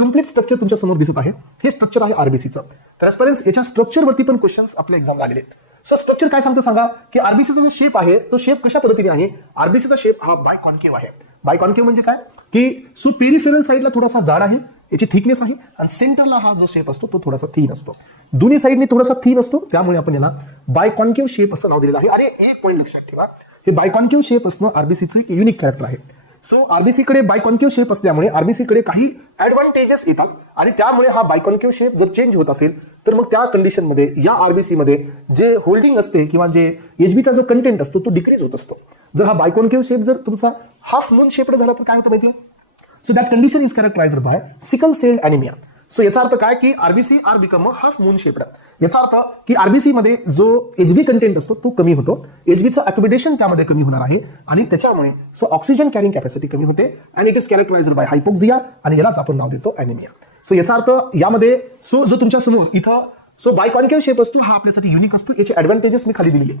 Complete structure तुमच्या समोर दिसत आहे. हे स्ट्रक्चर आहे आरबीसीचं. तर ऍस्पिरंट्स याच्या स्ट्रक्चरवरती पण क्वेश्चन्स आपल्या एक्झामला आलेले आहेत. सो स्ट्रक्चर काय सांगतं सांगा, की आरबीसीचा जो शेप आहे तो शेप कशा पद्धतीने आहे. आरबीसीचा शेप हा बाय कॉन्केव्ह आहे. बाय कॉन्केव्ह म्हणजे काय, की सो पेरिफेरल साईडला थोडासा जाड आहे, याची थिकनेस आहे, आणि सेंटरला हा जो शेप असतो तो थोडासा थीन असतो. दोन्ही साईडने थोडासा थीन असतो, त्यामुळे आपण याला बाय कॉन्केव्ह शेप असं नाव दिलेलं आहे. आणि एक पॉईंट लक्षात ठेवा, हे बाय कॉन्केव्ह शेप असणं आरबीसीचं एक युनिक कॅरेक्टर आहे. सो आरबीसी कडे बाय कॉन्केव्ह शेप असल्यामुळे आरबीसी कडे काही ऍडव्हान्टेजेस येतात, आणि त्यामुळे हा बाय कॉन्केव्ह शेप जर चेंज होत असेल तर मग त्या कंडिशनमध्ये या आरबीसी मध्ये जे होल्डिंग असते किंवा जे एचबीचा जो कंटेंट असतो तो डिक्रीज होत असतो. जर हा बाय कॉन्केव्ह शेप जर तुमचा हाफ मून शेपड झाला तर काय होतं माहितीये. So that condition is कॅरेक्टराइज्ड by sickle celled anaemia. So याचा अर्थ काय, की RBC are become a half moon shaped. याचा अर्थ की आरबीसी मध्ये जो एचबी कंटेंट असतो तो कमी होतो, एचबीचं अक्युमिडेशन त्यामध्ये कमी होणार आहे, आणि त्याच्यामुळे सो ऑक्सिजन कॅरिंग कॅपॅसिटी कमी होते, and it is कॅरेक्टराइज्ड by hypoxia, आणि यालाच आपण नाव देतो अॅनिमिया. सो याचा अर्थ यामध्ये सो जो तुमच्या समोर इथं सो बाय कॉन्केव्ह शेप असतो हा आपल्यासाठी युनिक असतो. याचे ऍडव्हान्टेजेस मी खाली दिलेले.